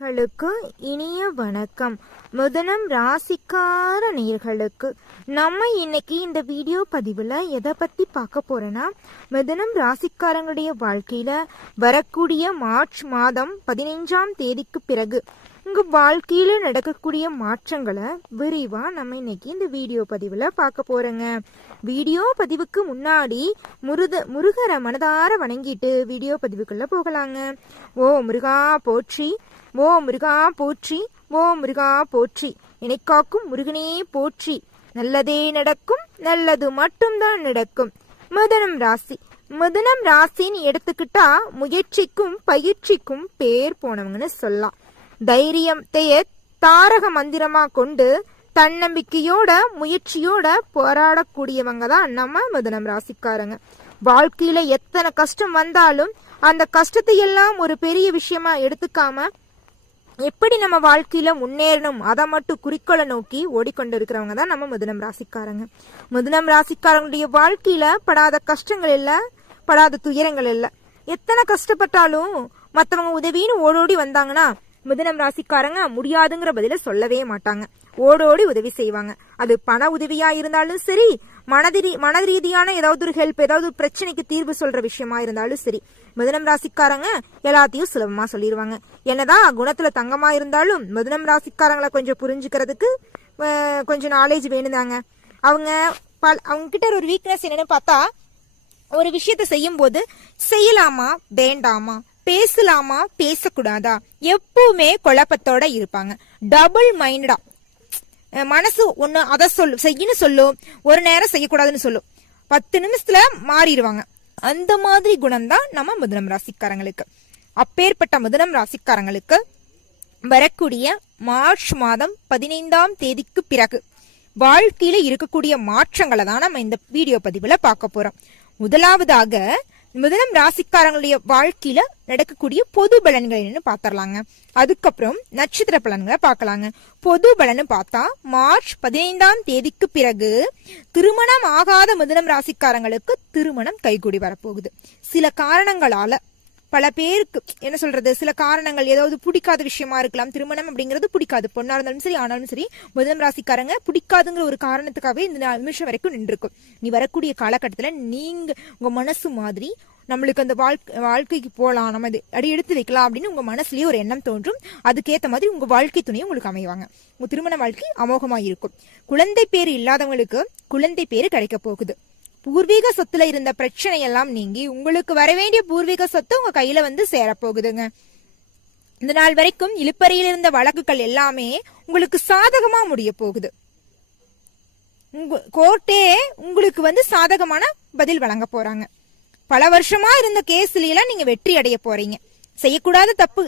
களுக்கு இனிய வணக்கம். மிதுனம் ராசிக்கார நேயர்களுக்கு நம்ம இன்னைக்கு இந்த வீடியோ பதிவில் எதை பற்றி பார்க்க போறோன்னா, மிதுனம் ராசிக்காரங்களுடைய வாழ்க்கையில் வரக்கூடிய மார்ச் மாதம் 15ஆம் தேதிக்கு பிறகு உங்கள் வாழ்க்கையில் நடக்கக்கூடிய மாற்றங்களை விரிவாக நம்ம இன்னைக்கு இந்த வீடியோ பதிவில் பார்க்க போகிறோங்க. வீடியோ பதிவுக்கு முன்னாடி முருகரை மனதார வணங்கிட்டு வீடியோ பதிவுக்குள்ளே போகலாங்க. ஓ முருகா போற்றி, ஓ முருகா போற்றி, ஓ முருகா போற்றி, இணைக்காக்கும் முருகனே போற்றி, நல்லதே நடக்கும், நல்லது மட்டும்தான் நடக்கும். மிதுனம் ராசி. மிதுனம் ராசின்னு எடுத்துக்கிட்டா முயற்சிக்கும் பயிற்சிக்கும் பேர் போனவங்கன்னு சொல்லலாம். தைரியத்தையே தாரக மந்திரமா கொண்டு தன்னம்பிக்கையோட முயற்சியோட போராடக்கூடியவங்க தான் நம்ம மிதுனம் ராசிக்காரங்க. வாழ்க்கையில எத்தனை கஷ்டம் வந்தாலும் அந்த கஷ்டத்தை எல்லாம் ஒரு பெரிய விஷயமா எடுத்துக்காம எப்படி நம்ம வாழ்க்கையில முன்னேறணும் அதை மட்டும் குறிக்கோளை நோக்கி ஓடிக்கொண்டு இருக்கிறவங்க தான் நம்ம மிதுனம் ராசிக்காரங்க. மிதுனம் ராசிக்காரங்களுடைய வாழ்க்கையில படாத கஷ்டங்கள் இல்ல, படாத துயரங்கள் இல்ல. எத்தனை கஷ்டப்பட்டாலும் மற்றவங்க உதவின்னு ஓடோடி வந்தாங்கன்னா மிதுனம் ராசிக்காரங்க முடியாதுங்கிற பதில சொல்லவே மாட்டாங்க. ஓடோடி உதவி செய்வாங்க. அது பண உதவியா இருந்தாலும் சரி, மன ரீதியான ஏதாவது ஒரு ஹெல்ப், ஏதாவது பிரச்சனைக்கு தீர்வு சொல்ற விஷயமா இருந்தாலும் சரி, மிதுனம் ராசிக்காரங்க எல்லாத்தையும் சுலபமா சொல்லிடுவாங்க. என்னதான் குணத்துல தங்கமா இருந்தாலும் மிதுனம் ராசிக்காரங்களை கொஞ்சம் புரிஞ்சுக்கிறதுக்கு கொஞ்சம் நாலேஜ் வேணுதாங்க. அவங்க கிட்ட ஒரு வீக்னஸ் என்னன்னு பார்த்தா, ஒரு விஷயத்த செய்யும் போது செய்யலாமா வேண்டாமா, பேசலாமா பேசக்கூடாதா, எப்பவுமே குழப்பத்தோட இருப்பாங்க. டபுள் மைண்டடா, மனசு ஒண்ணு அதை செய்யன்னு சொல்லும், ஒரு நேரம் செய்யக்கூடாதுன்னு சொல்லும், 10 நிமிஷத்துல மாறிடுவாங்க. அந்த மாதிரி குணம் தான் நம்ம மிதுனம் ராசிக்காரங்களுக்கு. அப்பேற்பட்ட மிதுனம் ராசிக்காரங்களுக்கு வரக்கூடிய மார்ச் மாதம் 15ஆம் தேதிக்கு பிறகு வாழ்க்கையில இருக்கக்கூடிய மாற்றங்களை தான் நம்ம இந்த வீடியோ பதிவுல பார்க்க போறோம். முதலாவதாக மிதுனம் ராசிக்காரங்களுடைய வாழ்க்கையில நடக்கக்கூடிய பொது பலன்கள் என்னன்னு பாத்திரலாங்க. அதுக்கப்புறம் நட்சத்திர பலன்களை பார்க்கலாங்க. பொது பலன்னு பார்த்தா, மார்ச் 15ஆம் தேதிக்கு பிறகு திருமணம் ஆகாத மிதுனம் ராசிக்காரங்களுக்கு திருமணம் கைகூடி வரப்போகுது. சில காரணங்களால பல பேருக்கு என்ன சொல்றது, சில காரணங்கள், ஏதாவது பிடிக்காத விஷயமா இருக்கலாம். திருமணம் அப்படிங்கிறது பிடிக்காது, பொண்ணா இருந்தாலும் சரி ஆனாலும் சரி. மிதுனம் ராசிக்காரங்க பிடிக்காதுங்கிற ஒரு காரணத்துக்காகவே இந்த நிமிஷம் வரைக்கும் நின்றுருக்கும். நீ வரக்கூடிய காலகட்டத்துல நீங்க உங்க மனசு மாதிரி நம்மளுக்கு அந்த வாழ்க்கைக்கு போகலாம், நம்ம அடி எடுத்து வைக்கலாம் அப்படின்னு உங்க மனசுலயே ஒரு எண்ணம் தோன்றும். அதுக்கேற்ற மாதிரி உங்க வாழ்க்கை துணையும் உங்களுக்கு அமைவாங்க. உங்க திருமண வாழ்க்கை அமோகமா இருக்கும். குழந்தை பேரு இல்லாதவங்களுக்கு குழந்தை பேரு கிடைக்க போகுது. பூர்வீக சொத்துல இருந்த பிரச்சனை எல்லாம் நீங்கி உங்களுக்கு வர வேண்டிய பூர்வீக சொத்து உங்க கையில வந்து சேரப்போகுதுங்க. இந்த நாள் வரைக்கும் இழுப்பறையில் இருந்த வழக்குகள் எல்லாமே உங்களுக்கு சாதகமா முடிய போகுது. கோர்ட்டே உங்களுக்கு வந்து சாதகமான பதில் வழங்க போறாங்க. பல வருஷமா இருந்த கேஸ்ல எல்லாம் நீங்க வெற்றி அடைய போறீங்க. செய்யக்கூடாத தப்பு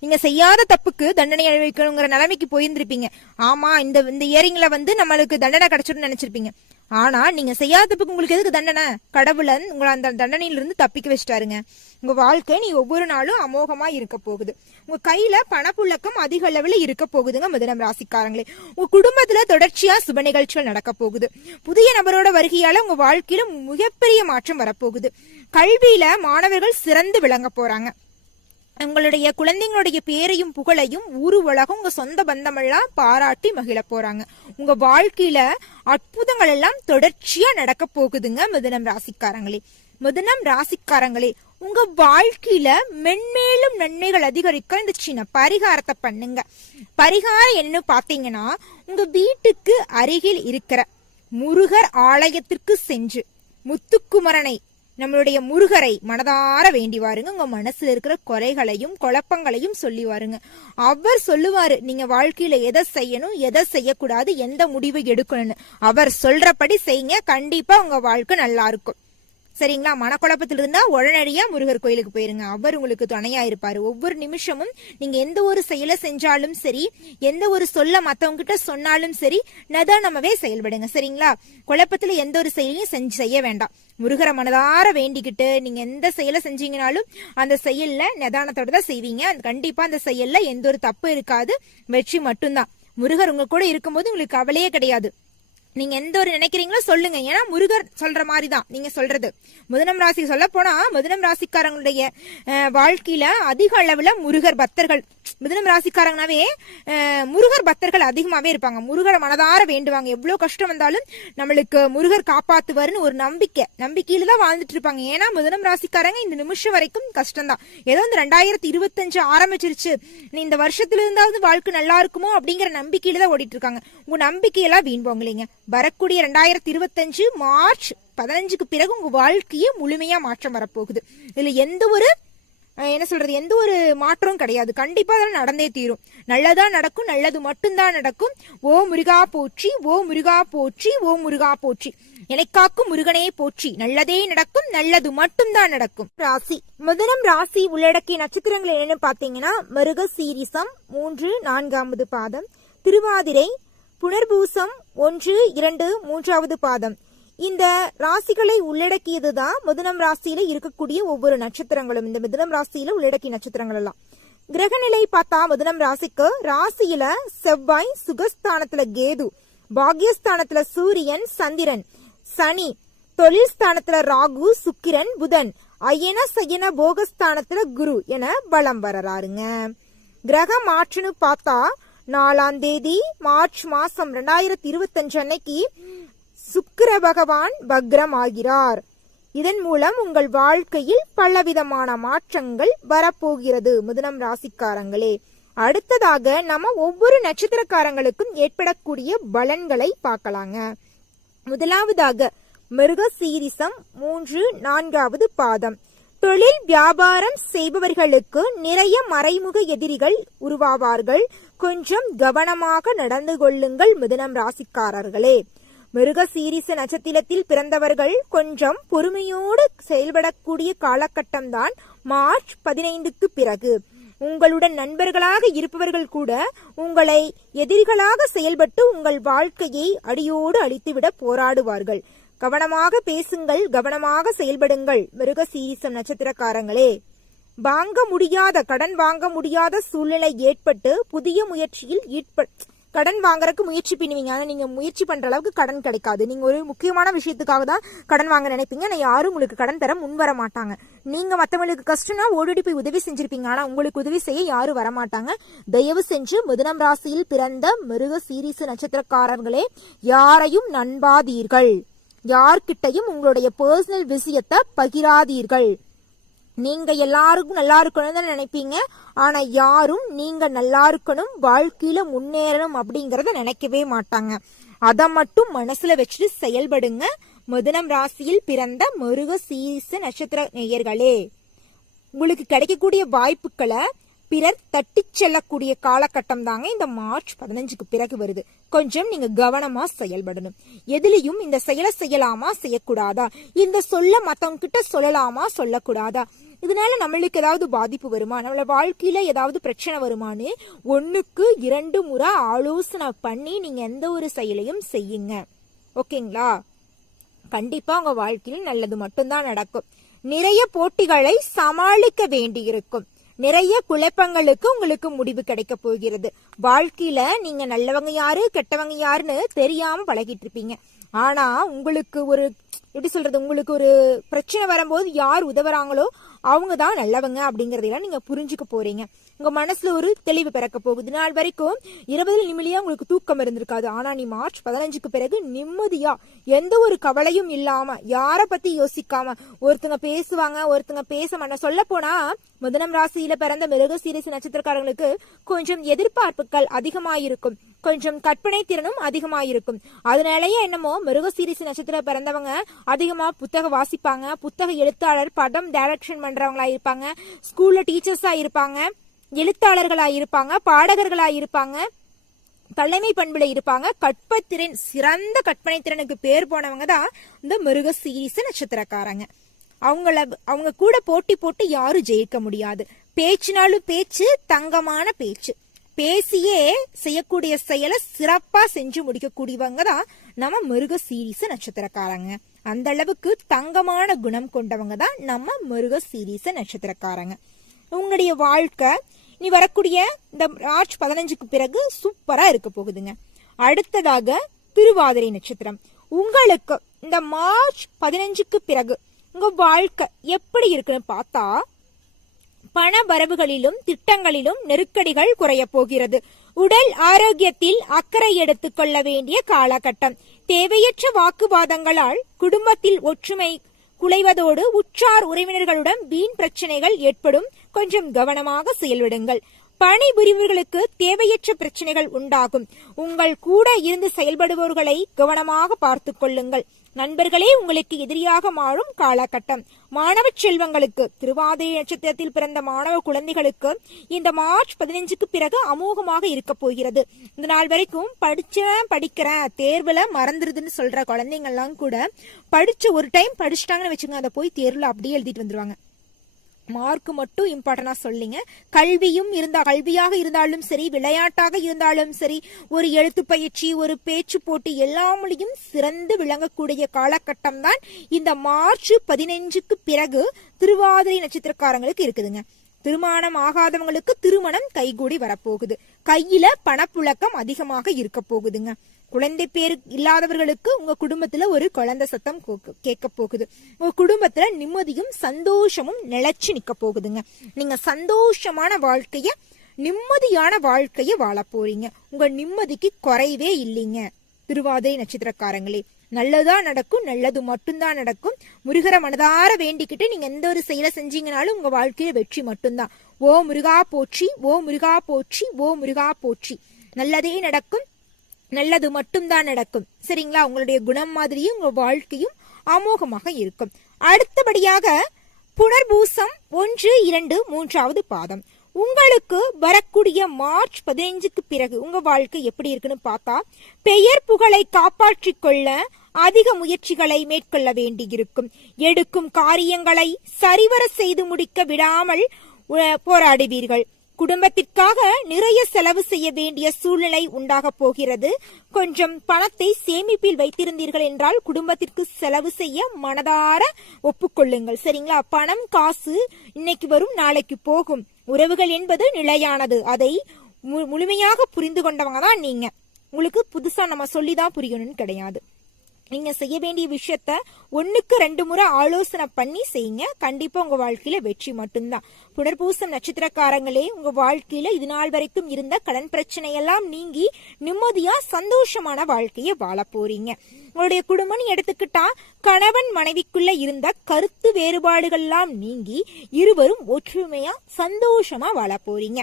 நீங்க செய்யாத தப்புக்கு தண்டனை அனுபவிக்கணுங்கிற நிலைமைக்கு போயிருந்திருப்பீங்க. ஆமா, இந்த இயரிங்ல வந்து நம்மளுக்கு தண்டனை கிடைச்சிடும் நினைச்சிருப்பீங்க. ஆனா நீங்க செய்யாத தப்புக்கு உங்களுக்கு எதுக்கு தண்டனை? கடவுளன் உங்களை அந்த தண்டனையில இருந்து தப்பிக்க வச்சிட்டாருங்க. உங்க வாழ்க்கை நீ ஒவ்வொரு நாளும் அமோகமா இருக்க போகுது. உங்க கையில பணப்புழக்கம் அதிக அளவுல இருக்க போகுதுங்க மிதுனம் ராசிக்காரங்களே. உங்க குடும்பத்துல தொடர்ச்சியா சுப நிகழ்ச்சிகள் நடக்க போகுது. புதிய நபரோட வருகையால உங்க வாழ்க்கையில மிகப்பெரிய மாற்றம் வரப்போகுது. கல்வியில மாணவர்கள் சிறந்து விளங்க போறாங்க. உங்களுடைய குழந்தைங்களுடைய பேரையும் புகழையும் ஊரு உலகம் உங்க சொந்த பந்தமெல்லாம் பாராட்டி மகிழ போறாங்க. உங்க வாழ்க்கையில அற்புதங்கள் எல்லாம் தொடர்ச்சியா நடக்க போகுதுங்க மிதுனம் ராசிக்காரங்களே. மிதுனம் ராசிக்காரங்களே, உங்க வாழ்க்கையில மென்மேலும் நன்மைகள் அதிகரிக்க இந்த சின்ன பரிகாரத்தை பண்ணுங்க. பரிகாரம் என்ன பாத்தீங்கன்னா, உங்க வீட்டுக்கு அருகில் இருக்கிற முருகர் ஆலயத்திற்கு சென்று முத்துக்குமரனை, நம்மளுடைய முருகரை மனதார வேண்டி வாருங்க. உங்க மனசுல இருக்கிற குறைகளையும் குழப்பங்களையும் சொல்லி வாருங்க. அவர் சொல்லுவாரு நீங்க வாழ்க்கையில எதை செய்யணும், எதை செய்யக்கூடாது, எந்த முடிவை எடுக்கணும்னு. அவர் சொல்றபடி செய்யுங்க, கண்டிப்பா உங்க வாழ்க்கை நல்லா இருக்கும். சரிங்களா? மனக்குழப்பத்தில் இருந்தா உடனடியா முருகர் கோயிலுக்கு போயிருங்க. அவர் உங்களுக்கு துணையா இருப்பாரு. ஒவ்வொரு நிமிஷமும் நீங்க எந்த ஒரு செயலை செஞ்சாலும் சரி, எந்த ஒரு சொல்ல மத்தவங்க கிட்ட சொன்னாலும் சரி, நிதானமாவே செயல்படுங்க. சரிங்களா? குழப்பத்துல எந்த ஒரு செயலையும் செய்ய வேண்டாம். முருகரை மனதார வேண்டிக்கிட்டு நீங்க எந்த செயலை செஞ்சீங்கனாலும் அந்த செயல்ல நிதானத்தோட தான் செய்வீங்க. கண்டிப்பா அந்த செயல்ல எந்த ஒரு தப்பு இருக்காது, வெற்றி மட்டும்தான். முருகர் உங்க கூட இருக்கும்போது உங்களுக்கு கவலையே கிடையாது. நீங்க எந்த ஒரு நினைக்கிறீங்களோ சொல்லுங்க. ஏன்னா முருகர் சொல்ற மாதிரிதான் நீங்க சொல்றது. மிதுனம் ராசி சொல்ல போனா மிதுனம் ராசிக்காரங்களுடைய வாழ்க்கையில அதிக அளவுல முருகர் பக்தர்கள், மிதுனம் ராசிக்காரங்கனாவே முருகர் பக்தர்கள் அதிகமாவே இருப்பாங்க. முருகரை மனதார வேண்டுவாங்க. எவ்வளவு கஷ்டம் வந்தாலும் நம்மளுக்கு முருகர் காப்பாத்துவாருன்னு ஒரு நம்பிக்கையில தான் வாழ்ந்துட்டு இருப்பாங்க. ஏன்னா மிதுனம் ராசிக்காரங்க இந்த நிமிஷம் வரைக்கும் கஷ்டம்தான். ஏதோ இந்த 2025 ஆரம்பிச்சிருச்சு, இந்த வருஷத்துல இருந்தாவது வாழ்க்கை நல்லா இருக்குமோ அப்படிங்கிற நம்பிக்கையில தான் ஓடிட்டு இருக்காங்க. உங்க நம்பிக்கையெல்லாம் வீண் போங்கலைங்க. வரக்கூடிய 2025 மார்ச் 15க்கு பிறகு உங்க வாழ்க்கையே முழுமையா மாற்றம் வரப்போகுது. இதுல எந்த ஒரு எந்த ஒரு மாற்றமும் கிடையாது. கண்டிப்பா அதெல்லாம் நடந்தே தீரும். நல்லதா நடக்கும், நல்லது மட்டும்தான் நடக்கும். ஓ முருகா போற்றி, ஓ முருகா போற்றி, ஓ முருகா போற்றி, எனக்காக்கும் முருகனே போற்றி. நல்லதே நடக்கும், நல்லது மட்டும்தான் நடக்கும். ராசி மிதுனம் ராசி உள்ளடக்கிய நட்சத்திரங்கள் என்னன்னு பாத்தீங்கன்னா மிருக சீரிசம் 3, 4வது பாதம், திருவாதிரை, புனர்பூசம் 1, 2, 3வது பாதம். இந்த ராசிகளை உள்ளடக்கியதுதான் மிதுனம் ராசியில இருக்கக்கூடிய ஒவ்வொரு நட்சத்திரங்களும். இந்த மிதுனம் ராசியில உள்ளடக்கிய நட்சத்திரங்கள் எல்லாம் கிரகநிலை பார்த்தா மிதுனம் ராசிக்கு ராசியில செவ்வாய், சுகஸ்தானத்துல கேது, பாக்யஸ்தானத்துல சூரியன், சந்திரன், சனி, தொழில் ஸ்தானத்துல ராகு, சுக்கிரன், புதன், அயன சயன போகஸ்தானத்துல குரு என பலம் வரறாருங்க. கிரக மாற்றுன்னு பார்த்தா 4ஆம் தேதி மார்ச் மாசம் 2025 அன்னைக்கு சுக்கிர பகவான் பக்ரம் ஆகிறார். இதன் மூலம் உங்கள் வாழ்க்கையில் பலவிதமான மாற்றங்கள் வரப்போகிறது மிதுனம் ராசிக்காரங்களே. அடுத்ததாக நம்ம ஒவ்வொரு நட்சத்திரக்காரங்களுக்கும் ஏற்படக்கூடிய பலன்களை பார்க்கலாங்க. முதலாவதாக மிருக சீரிசம் 3, 4வது பாதம். தொழில் வியாபாரம் செய்பவர்களுக்கு நிறைய மறைமுக எதிரிகள் உருவாவார்கள். கொஞ்சம் கவனமாக நடந்து கொள்ளுங்கள் மிதுனம் ராசிக்காரர்களே. மிருக சீரிச நட்சத்திரத்தில் பிறந்தவர்கள் கொஞ்சம் பொறுமையோடு செயல்படக்கூடிய காலகட்டம்தான் மார்ச் 15க்கு பிறகு. உங்களுடன் நண்பர்களாக இருப்பவர்கள் கூட உங்களை எதிரிகளாக செயல்பட்டு உங்கள் வாழ்க்கையை அடியோடு அழித்துவிட போராடுவார்கள். கவனமாக பேசுங்கள், கவனமாக செயல்படுங்கள் மிருக சீரிசம் நட்சத்திரக்காரங்களே. கடன் வாங்க முடியாத சூழ்நிலை ஏற்பட்டு புதிய முயற்சியில் கடன் வாங்குறதுக்கு முயற்சி பண்ணுவீங்க. ஆனா நீங்க முயற்சி பண்ற அளவுக்கு கடன் கிடைக்காது. நீங்க ஒரு முக்கியமான விஷயத்துக்காக தான் கடன் வாங்க நினைப்பீங்க. ஆனா யாரும் உங்களுக்கு கடன் தர முன் வர மாட்டாங்க. நீங்க மத்தவங்களுக்கு கஷ்டம்னா ஓடி போய் உதவி செஞ்சிருப்பீங்க. ஆனா உங்களுக்கு உதவி செய்ய யாரும் வரமாட்டாங்க. தயவு செஞ்சு மிதுனம் ராசியில் பிறந்த மிருக சீரிச நட்சத்திரக்காரர்களே, யாரையும் நம்பாதீர்கள். யார்கிட்டையும் உங்களுடைய பர்சனல் விஷயத்தை பகிராதீர்கள். நீங்க எல்லாருக்கும் நல்லா இருக்கணும் தான் நினைப்பீங்க. ஆனா யாரும் நீங்க நல்லா இருக்கணும், வாழ்க்கையில முன்னேறணும் அப்படிங்கறத நினைக்கவே மாட்டாங்க. அத மட்டும் மனசுல வச்சுட்டு செயல்படுங்க மிதுனம் ராசியில் பிறந்த மிருக சீரிச நட்சத்திர நேயர்களே. உங்களுக்கு கிடைக்கக்கூடிய வாய்ப்புகளை பிறர் தட்டி செல்லக்கூடிய காலகட்டம் தாங்க இந்த மார்ச் 15க்கு பிறகு வருது. கொஞ்சம் நீங்க கவனமா செயல்படணும். எதுலயும் இந்த செயலை செய்யலாமா செய்யக்கூடாதா, இந்த சொல்ல மத்தவங்க கிட்ட சொல்லலாமா சொல்லக்கூடாதா, இதனால நம்மளுக்கு ஏதாவது பாதிப்பு வருமா, நம்மள வாழ்க்கையில ஏதாவது பிரச்சனை வருமானு 1க்கு 2 முறை ஆலோசனை பண்ணி நீங்க எந்த ஒரு செயலையும் செய்யுங்க. ஓகேங்களா? கண்டிப்பா உங்க வாழ்க்கையில் நல்லது மட்டும்தான் நடக்கும். நிறைய போட்டிகளை சமாளிக்க வேண்டியிருக்கும். நிறைய குழப்பங்களுக்கு உங்களுக்கு முடிவு கிடைக்க போகிறது. வாழ்க்கையில நீங்க நல்லவங்க யாரு கெட்டவங்க யாருன்னு தெரியாம பழகிட்டு இருப்பீங்க. ஆனா உங்களுக்கு உங்களுக்கு ஒரு பிரச்சனை வரும்போது யார் உதவுறாங்களோ அவங்கதான் நல்லவங்க அப்படிங்கறதெல்லாம் நீங்க புரிஞ்சுக்க போறீங்க. உங்க மனசுல ஒரு தெளிவு பிறக்க போகுது. நாள் வரைக்கும் 20 நிமிடம் உங்களுக்கு தூக்கம் இருந்திருக்காது. ஆனா நீ மார்ச் 15க்கு பிறகு நிம்மதியா எந்த ஒரு கவலையும் இல்லாம யார பத்தி யோசிக்காம ஒருத்தங்க பேசுவாங்க, ஒருத்தங்க பேச மாட்டாங்க. சொல்ல போனா மிதுனம் ராசியில பிறந்த மிருக சீரிச நட்சத்திரக்காரங்களுக்கு கொஞ்சம் எதிர்பார்ப்புகள் அதிகமாயிருக்கும், கொஞ்சம் கற்பனை திறனும் அதிகமாயிருக்கும். அதனாலயே என்னமோ மிருக சீரிச நட்சத்திரம் பிறந்தவங்க அதிகமா புத்தகம் வாசிப்பாங்க, புத்தக எழுத்தாளர், படம் டைரக்ஷன் பண்றவங்களா இருப்பாங்க, ஸ்கூல்ல டீச்சர்ஸா இருப்பாங்க, எழுத்தாளர்களா இருப்பாங்க, பாடகர்களா இருப்பாங்க, தலைமை பண்புல இருப்பாங்க. கற்பத்திறன், சிறந்த கற்பனை திறனுக்கு பேர் போனவங்க தான் இந்த மிருக சீரிச நட்சத்திரக்காரங்க. அவங்க கூட போட்டி போட்டு யாரும் ஜெயிக்க முடியாது. பேச்சுனாலும் பேச்சு தங்கமான பேச்சு, பேசியே செய்யக்கூடிய செயலை சிறப்பா செஞ்சு முடிக்கக்கூடியவங்க தான் நம்ம மிருக சீரிச நட்சத்திரக்காரங்க. அந்த அளவுக்கு தங்கமான குணம் கொண்டவங்க தான் நம்ம மிருக சீரிச நட்சத்திரக்காரங்க. உங்களுடைய வாழ்க்கை நீ வரக்கூடிய இந்த மார்ச் 15க்கு பிறகு சூப்பரா இருக்க போகுதுங்க. அடுத்ததாக திருவாதிரை நட்சத்திரம். உங்களுக்கு இந்த மார்ச் 15க்கு பிறகு உங்க வாழ்க்கை எப்படி இருக்குன்னு பார்த்தா, பண வரவுகளிலும் திட்டங்களிலும் நெருக்கடிகள் குறைய போகிறது. உடல் ஆரோக்கியத்தில் அக்கறை எடுத்துக் கொள்ள வேண்டிய காலகட்டம். தேவையற்ற வாக்குவாதங்களால் குடும்பத்தில் ஒற்றுமை குலைவதோடு உற்றார் உறவினர்களுடன் வீண் பிரச்சனைகள் ஏற்படும். கொஞ்சம் கவனமாக செயல்படுங்கள். பணிபுரிவர்களுக்கு தேவையற்ற பிரச்சனைகள் உண்டாகும். உங்கள் கூட இருந்து செயல்படுபவர்களை கவனமாக பார்த்துக் கொள்ளுங்கள். நண்பர்களே உங்களுக்கு எதிரியாக மாறும் காலகட்டம். மாணவ செல்வங்களுக்கு, திருவாதிரை நட்சத்திரத்தில் பிறந்த மாணவ குழந்தைகளுக்கு இந்த மார்ச் 15க்கு பிறகு அமோகமாக இருக்க போகிறது. இந்த நாள் வரைக்கும் படிக்கிறேன் தேர்வுல மறந்துருதுன்னு சொல்ற குழந்தைங்கள்லாம் கூட படிச்ச ஒரு டைம் படிச்சுட்டாங்கன்னு வச்சுக்கோங்க, அதை போய் தேர்வுல அப்படியே எழுதிட்டு வந்துருவாங்க. மார்க் மட்டும் இம்பார்ட்டன்டா சொல்லிங்க. கல்வியாக இருந்தாலும் சரி, விளையாட்டாக இருந்தாலும் சரி, ஒரு எழுத்து பயிற்சி, ஒரு பேச்சு போட்டி, எல்லாமொழியும் சிறந்து விளங்கக்கூடிய காலகட்டம் தான் இந்த மார்ச் 15க்கு பிறகு திருவாதிரை நட்சத்திரக்காரங்களுக்கு இருக்குதுங்க. திருமணம் ஆகாதவங்களுக்கு திருமணம் கைகூடி வரப்போகுது. கையில பணப்புழக்கம் அதிகமாக இருக்க போகுதுங்க. குழந்தை பேர் இல்லாதவர்களுக்கு உங்க குடும்பத்துல ஒரு குழந்தை சத்தம் கேட்க போகுது. உங்க குடும்பத்துல நிம்மதியும் சந்தோஷமும் நிலைச்சு நிக்க போகுதுங்க. நீங்க சந்தோஷமான வாழ்க்கைய, நிம்மதியான வாழ்க்கைய வாழ போறீங்க. உங்க நிம்மதிக்கு குறைவே இல்லைங்க. திருவாதிரை நட்சத்திரக்காரங்களே, நல்லதா நடக்கும், நல்லது மட்டும்தான் நடக்கும். முருகரை மனதார வேண்டிக்கிட்டு நீங்க எந்த ஒரு செயலை செஞ்சீங்கனாலும் உங்க வாழ்க்கையில வெற்றி மட்டும்தான். ஓ முருகா போற்றி, ஓ முருகா போற்றி, ஓ முருகா போற்றி. நல்லதே நடக்கும், நல்லது மட்டும்தான் நடக்கும். சரிங்களா? உங்களுடைய குணம் மாதிரியும் உங்க வாழ்க்கையும் அமோகமாக இருக்கும். அடுத்தபடியாக புனர்பூசம் 1, 2, 3வது பாதம். உங்களுக்கு வரக்கூடிய மார்ச் 15க்கு பிறகு உங்க வாழ்க்கை எப்படி இருக்குன்னு பார்த்தா, பெயர் புகழை காப்பாற்றிக் கொள்ள அதிக முயற்சிகளை மேற்கொள்ள வேண்டியிருக்கும். எடுக்கும் காரியங்களை சரிவர செய்து முடிக்க விடாமல் போராடுவீர்கள். குடும்பத்திற்காக நிறைய செலவு செய்ய வேண்டிய சூழ்நிலை உண்டாக போகிறது. கொஞ்சம் பணத்தை சேமிப்பில் வைத்திருந்தீர்கள் என்றால் குடும்பத்திற்கு செலவு செய்ய மனதார ஒப்புக்கொள்ளுங்கள். சரிங்களா? பணம் காசு இன்னைக்கு வரும் நாளைக்கு போகும். உறவுகள் என்பது நிலையானது. அதை முழுமையாக புரிந்து கொண்டவங்க தான் நீங்க. உங்களுக்கு புதுசா நம்ம சொல்லிதான் புரியணும்னு கிடையாது. நீங்க செய்ய வேண்டிய விஷயத்த 1க்கு 2 முறை ஆலோசனை பண்ணி செய்யுங்க. கண்டிப்பா உங்க வாழ்க்கையில வெற்றி மட்டும்தான். புனர்பூசம் நட்சத்திரக்காரங்களே, உங்க வாழ்க்கையில இது நாள் வரைக்கும் இருந்த கடன் பிரச்சனை எல்லாம் நீங்கி நிம்மதியா சந்தோஷமான வாழ்க்கைய வாழ போறீங்க. உங்களுடைய குடும்பம் எடுத்துக்கிட்டா, கணவன் மனைவிக்குள்ள இருந்த கருத்து வேறுபாடுகள் எல்லாம் நீங்கி இருவரும் ஒற்றுமையா சந்தோஷமா வாழ போறீங்க.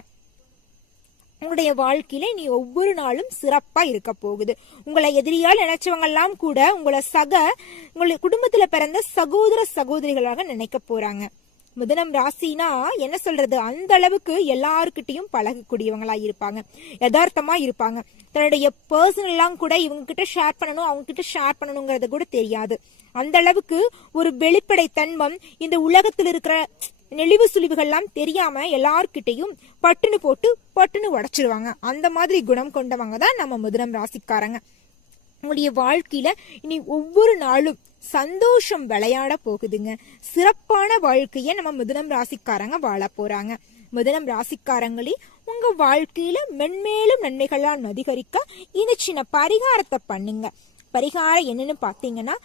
உங்களுடைய வாழ்க்கையில நீ ஒவ்வொரு நாளும் சிறப்பா இருக்க போகுது. உங்களை எதிரியால் நினைச்சவங்க எல்லாம் கூட உங்களுடைய குடும்பத்துல பிறந்த சகோதர சகோதரிகளாக நினைக்க போறாங்க. மிதுனம் ராசினா என்ன சொல்றது, அந்த அளவுக்கு எல்லாருக்கிட்டையும் பழகக்கூடியவங்களா இருப்பாங்க, யதார்த்தமா இருப்பாங்க. தன்னுடைய பர்சனல் எல்லாம் கூட இவங்க கிட்ட ஷேர் பண்ணணும், அவங்க கிட்ட ஷேர் பண்ணணுங்கிறது கூட தெரியாது. அந்த அளவுக்கு ஒரு வெளிப்படை தன்மம், இந்த உலகத்தில் இருக்கிற நெளிவு சுழிவுகள்லாம் தெரியாம எல்லார்கிட்டையும் பட்டுன்னு உடைச்சிருவாங்க. அந்த மாதிரி குணம் கொண்டவங்க தான் நம்ம மிதுனம் ராசிக்காரங்க. உங்களுடைய வாழ்க்கையில இனி ஒவ்வொரு நாளும் சந்தோஷம் விளையாட போகுதுங்க. சிறப்பான வாழ்க்கைய நம்ம மிதுனம் ராசிக்காரங்க வாழ போறாங்க. மிதுனம் ராசிக்காரங்களே, உங்க வாழ்க்கையில மென்மேலும் நன்மைகளால் அதிகரிக்க இந்த சின்ன பரிகாரத்தை பண்ணுங்க. பரிகாரம் என்னன்னு பாத்தீங்கன்னா,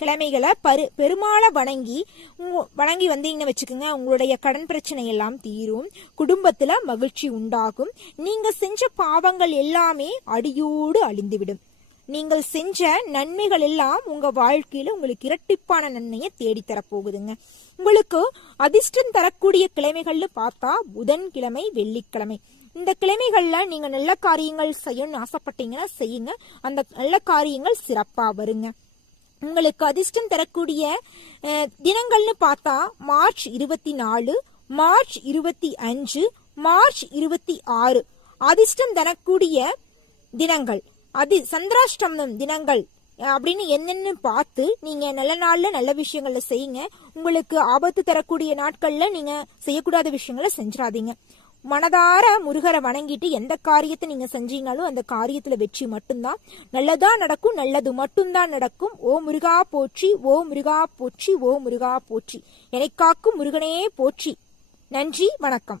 கிழமைகளை பெருமாளை வணங்கி வந்தீங்கன்னு வச்சுக்கோங்க, உங்களுடைய கடன் பிரச்சனை எல்லாம் தீரும், குடும்பத்துல மகிழ்ச்சி உண்டாகும். நீங்க செஞ்ச பாவங்கள் எல்லாமே அடியோடு அழிந்துவிடும். நீங்கள் செஞ்ச நன்மைகள் எல்லாம் உங்க வாழ்க்கையில உங்களுக்கு இரட்டிப்பான நன்மையை தேடித்தர போகுதுங்க. உங்களுக்கு அதிர்ஷ்டம் தரக்கூடிய கிழமைகள்னு பார்த்தா புதன்கிழமை, வெள்ளிக்கிழமை. இந்த கிழமைகள்ல நீங்க நல்ல காரியங்கள் செய்யணும்னு ஆசைப்பட்டீங்கன்னா செய்யுங்க. அந்த நல்ல காரியங்கள் சிறப்பா வருங்க. உங்களுக்கு அதிர்ஷ்டம் தரக்கூடிய தினங்கள்னு பார்த்தா மார்ச் 24, மார்ச் 25, மார்ச் 26 அதிர்ஷ்டம் தரக்கூடிய தினங்கள். சந்திராஷ்டமம் தினங்கள் அப்படின்னு என்னன்னு பார்த்து நீங்க நல்ல நாள்ல நல்ல விஷயங்கள்ல செய்யுங்க. உங்களுக்கு ஆபத்து தரக்கூடிய நாட்கள்ல நீங்க செய்யக்கூடாத விஷயங்களை செஞ்சிடாதீங்க. மனதார முருகரை வணங்கிட்டு எந்த காரியத்தை நீங்க செஞ்சீங்கனாலும் அந்த காரியத்துல வெற்றி மட்டும்தான். நல்லதா நடக்கும், நல்லது மட்டும்தான் நடக்கும். ஓ முருகா போற்றி, ஓ முருகா போற்றி, ஓ முருகா போற்றி. என்னை காக்கும் முருகனே போற்றி. நன்றி, வணக்கம்.